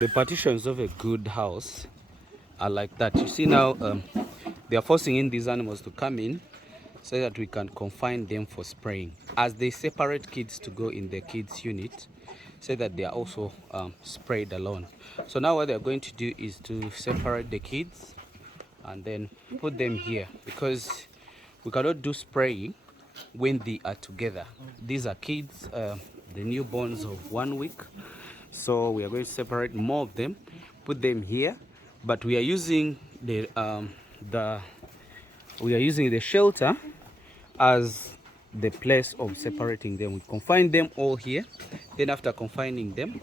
The partitions of a good house are like that. You see now, they are forcing in these animals to come in so that we can confine them for spraying. As they separate kids to go in the kids unit, so that they are also sprayed alone. So now what they're going to do is to separate the kids and then put them here, because we cannot do spraying when they are together. These are kids, the newborns of 1 week. So we are going to separate more of them, put them here, but we are using the shelter as the place of separating them. We confine them all here. Then after confining them,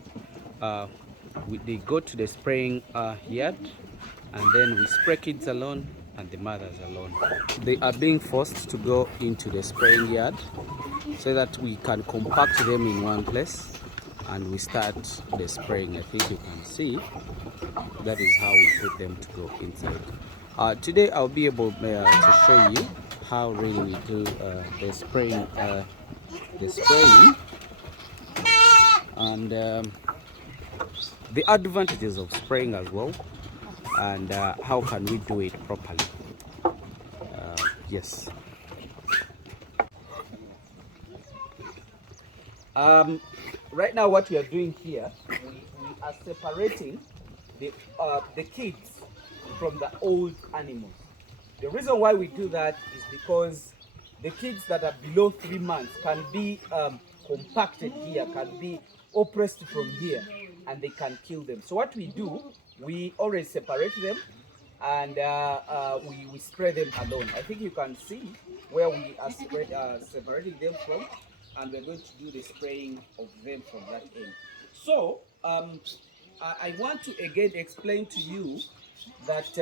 they go to the spraying yard, and then we spray kids alone and the mothers alone. They are being forced to go into the spraying yard so that we can compact them in one place and we start the spraying. I think you can see that is how we put them to go inside. Today I'll be able to show you how really we do the spraying and the advantages of spraying as well, and how can we do it properly. Yes. Right now what we are doing here, we are separating the kids from the old animals. The reason why we do that is because the kids that are below 3 months can be compacted here, can be oppressed from here, and they can kill them. So what we do, we always separate them, and we spray them alone. I think you can see where we are separating them from, and we're going to do the spraying of them from that end. So I want to again explain to you that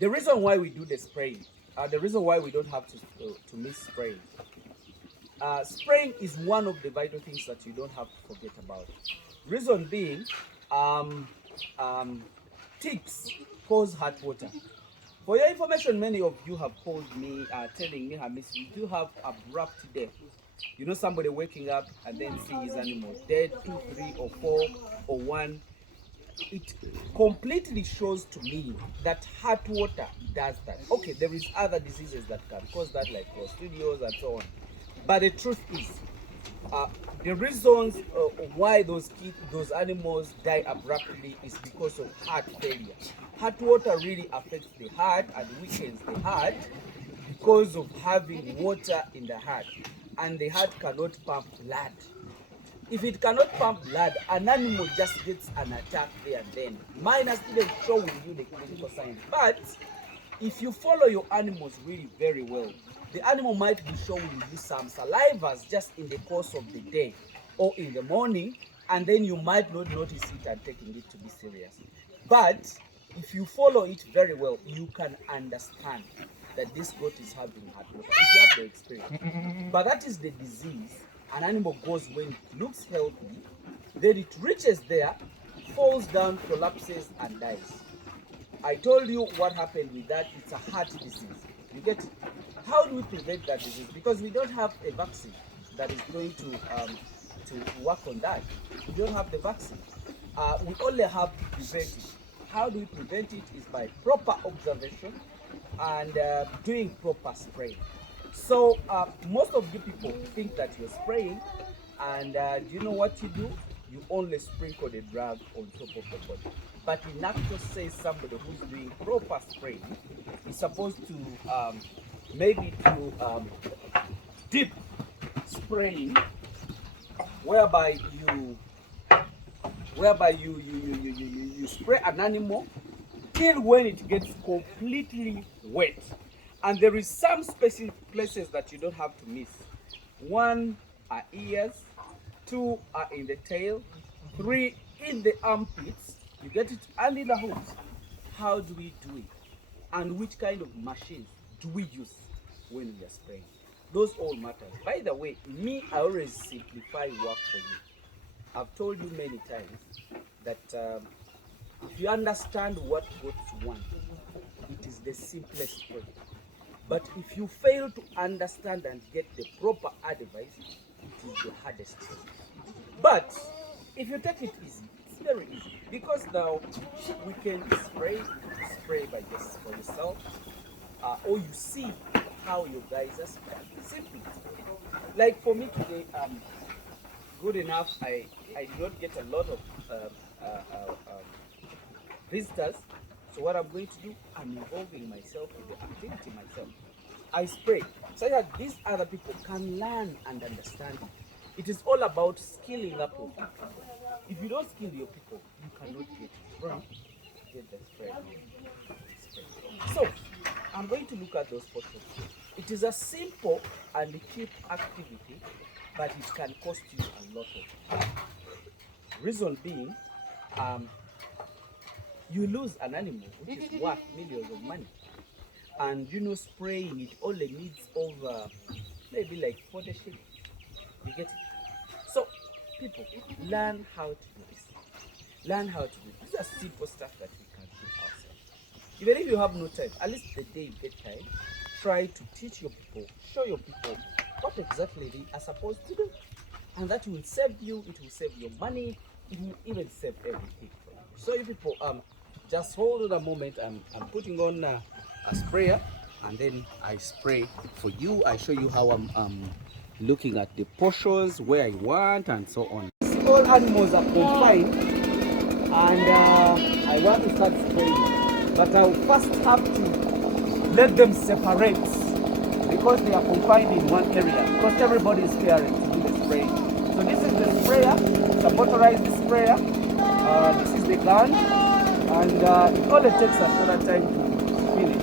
the reason why we do the spraying, the reason why we don't have to miss spraying. Spraying is one of the vital things that you don't have to forget about. Reason being, ticks cause hot water. For your information, many of you have called me telling me, hamiisi, we do have abrupt death. You know, somebody waking up and then see his animal dead, 2, 3, or 4, or 1. It completely shows to me that hot water does that. Okay, there is other diseases that can cause that, like clostridios and so on. But the truth is, the reasons why those animals die abruptly is because of heart failure. Hot water really affects the heart and weakens the heart because of having water in the heart, and the heart cannot pump blood. If it cannot pump blood, an animal just gets an attack there and then, minus even showing you the clinical signs. But if you follow your animals really very well, the animal might be showing you some salivas just in the course of the day or in the morning, and then you might not notice it and taking it to be serious. But if you follow it very well, you can understand that this goat is having hot water if you have the experience. But that is the disease. An animal goes when it looks healthy, then it reaches there, falls down, collapses, and dies. I told you what happened with that. It's a heart disease. You get it? How do we prevent that disease? Because we don't have a vaccine that is going to work on that. We don't have the vaccine. We only have to prevent it. How do we prevent it? Is by proper observation and doing proper spraying. So most of you people think that you're spraying, and do you know what you do? You only sprinkle the drug on top of the body. But in actual sense, somebody who's doing proper spraying is supposed to maybe do deep spraying, whereby you spray an animal till when it gets completely wet. And there is some specific places that you don't have to miss. 1 are ears, 2 are in the tail, 3 in the armpits, you get it, and in the hooves. How do we do it? And which kind of machines do we use when we are spraying? Those all matters. By the way, me, I always simplify work for you. I've told you many times that if you understand what goats want, it is the simplest way. But if you fail to understand and get the proper advice, it is the hardest. But if you take it easy, it's very easy because now we can spray by just for yourself, or you see how your guys are spraying. Simply, like for me today, good enough. I did not get a lot of visitors. So what I'm going to do, I'm involving myself in the activity myself. I spray so that these other people can learn and understand it. It is all about skilling up your people. If you don't skill your people, you cannot get the spray. So I'm going to look at those photos. It is a simple and cheap activity, but it can cost you a lot of time. Reason being, you lose an animal which is worth millions of money. And you know, spraying it only needs over maybe like 40 shillings. You get it? So, people, learn how to do this. Learn how to do this. These are simple stuff that we can do ourselves. Even if you have no time, at least the day you get time, try to teach your people, show your people what exactly they are supposed to do. And that will save you, it will save your money, it will even save everything for you. So you people, just hold on a moment. I'm putting on a sprayer, and then I spray for you. I show you how I'm looking at the portions where I want and so on. All animals are confined, and I want to start spraying, but I'll first have to let them separate because they are confined in one area, because everybody is fearing to do the spraying. So this is the sprayer, it's a motorized sprayer. This is the gun, and it only takes a shorter time to finish.